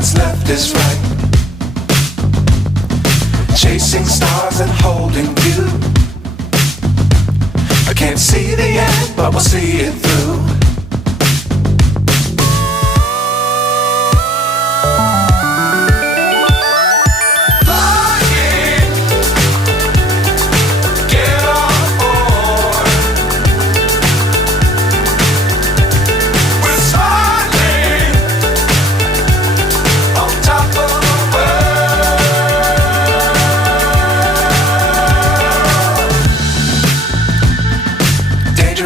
what's left is right. Chasing stars and holding you. I can't see the end, but we'll see it through.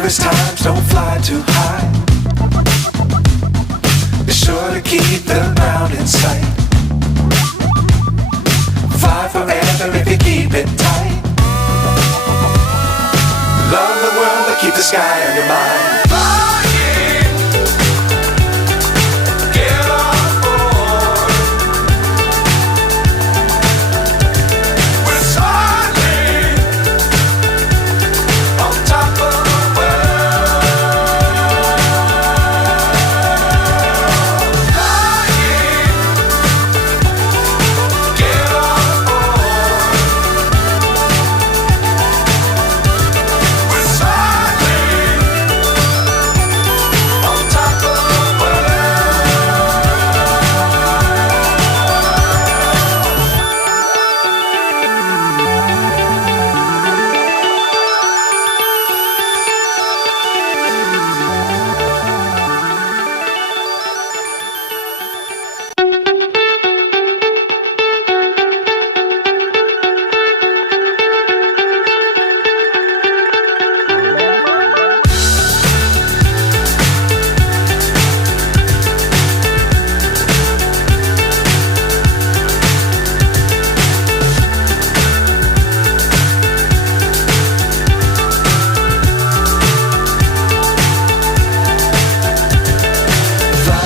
Times don't fly too high. Be sure to keep the ground in sight. Fly forever if you keep it tight. Love the world but keep the sky on your mind.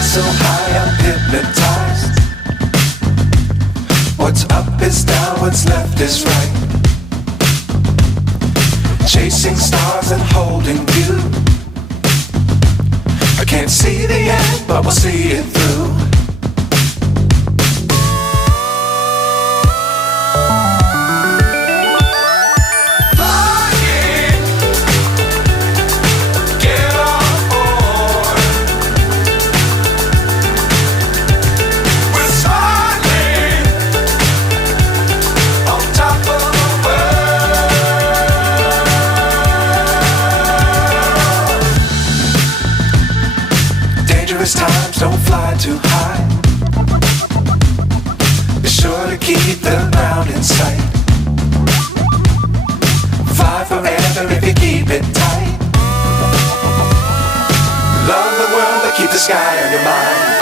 So high I'm hypnotized. What's up is down, what's left is right. Chasing stars and holding you. I can't see the end, but we'll see it through. Times don't fly too high. Be sure to keep the ground in sight. Fly forever if you keep it tight. Love the world but keep the sky on your mind.